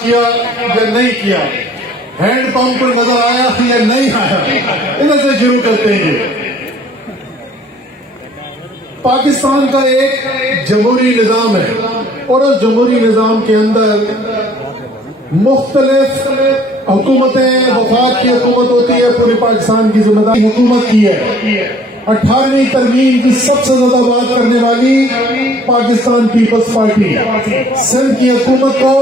کیا یا نہیں کیا، ہینڈ پمپ پر نظر آیا یا نہیں آیا، ادھر سے شروع کرتے ہیں۔ پاکستان کا ایک جمہوری نظام ہے اور اس جمہوری نظام کے اندر مختلف حکومتیں، وفاق کی حکومت ہوتی ہے، پورے پاکستان کی ذمہ داری حکومت کی ہے۔ 18ویں ترمیم کی سب سے زیادہ بات کرنے والی پاکستان پیپلز پارٹی، سندھ کی حکومت کو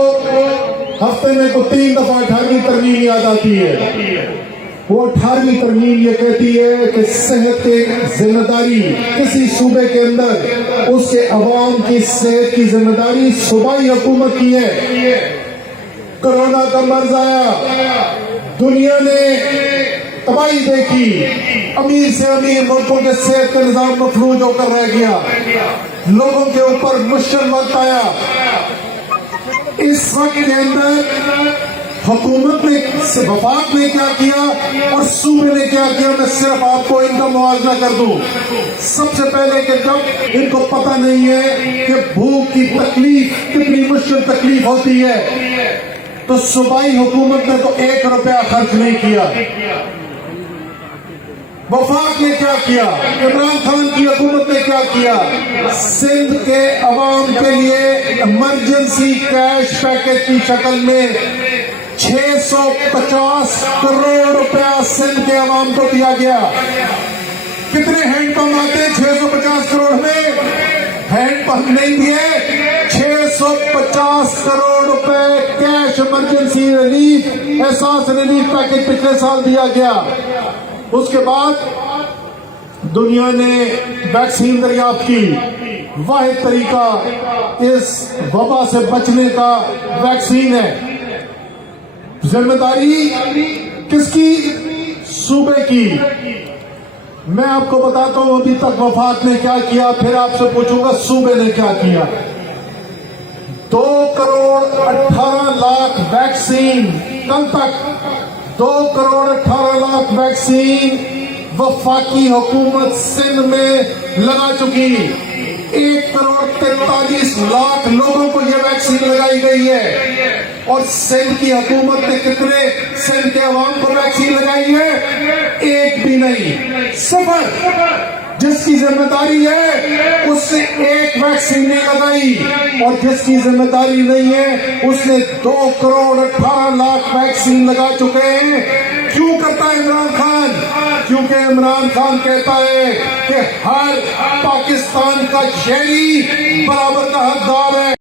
ہفتے میں کو 3 دفعہ 18ویں ترمیم یاد آتی ہے۔ وہ 18ویں ترمیم یہ کہتی ہے کہ صحت کی ذمہ داری کسی صوبے کے اندر اس کے عوام کی صحت کی ذمہ داری صوبائی حکومت کی ہے۔ کرونا کا مرض آیا، دنیا نے تباہی دیکھی، امیر سے امیر ملکوں کے صحت کا نظام مفلوج ہو کر رہ گیا، لوگوں کے اوپر مشکل وقت آیا۔ اس وقت کے اندر حکومت نے، وفاق نے کیا کیا اور صوبے نے کیا کیا، میں صرف آپ کو ان کا موازنہ کر دوں۔ سب سے پہلے کہ جب ان کو پتہ نہیں ہے کہ بھوک کی تکلیف کتنی مشکل تکلیف ہوتی ہے، تو صوبائی حکومت نے تو 1 روپیہ خرچ نہیں کیا۔ وفاق نے کیا کیا، عمران خان کی حکومت نے کیا کیا، سندھ کے عوام کے لیے ایمرجنسی کیش پیکج کی شکل میں 650 کروڑ روپیہ سندھ کے عوام کو دیا گیا۔ کتنے ہینڈ پمپ آتے ہیں 650 کروڑ میں؟ ہینڈ پمپ نہیں دیے، 650 کروڑ روپے کیش ایمرجنسی ریلیف، احساس ریلیف پیکج پچھلے سال دیا گیا۔ اس کے بعد دنیا نے ویکسین دریافت کی۔ واحد طریقہ اس وبا سے بچنے کا ویکسین ہے۔ ذمہ داری کس کی؟ صوبے کی۔ میں آپ کو بتاتا ہوں ابھی تک وفاق نے کیا کیا، پھر آپ سے پوچھوں گا صوبے نے کیا کیا۔ 2 کروڑ 18 لاکھ ویکسین کل تک 2 کروڑ 18 لاکھ ویکسین وفاقی حکومت سندھ میں لگا چکی۔ 1 کروڑ 43 لاکھ لوگوں کو یہ ویکسین لگائی گئی ہے۔ اور سندھ کی حکومت نے کتنے سندھ کے عوام کو ویکسین لگائی ہے؟ 1 بھی نہیں، 0۔ جس کی ذمہ داری ہے اس نے 1 ویکسین نہیں لگائی، اور جس کی ذمہ داری نہیں ہے اس نے 2 کروڑ 18 لاکھ ویکسین لگا چکے ہیں۔ کیوں کرتا ہے عمران خان؟ کیونکہ عمران خان کہتا ہے کہ ہر پاکستان کا شہری برابر کا حقدار ہے۔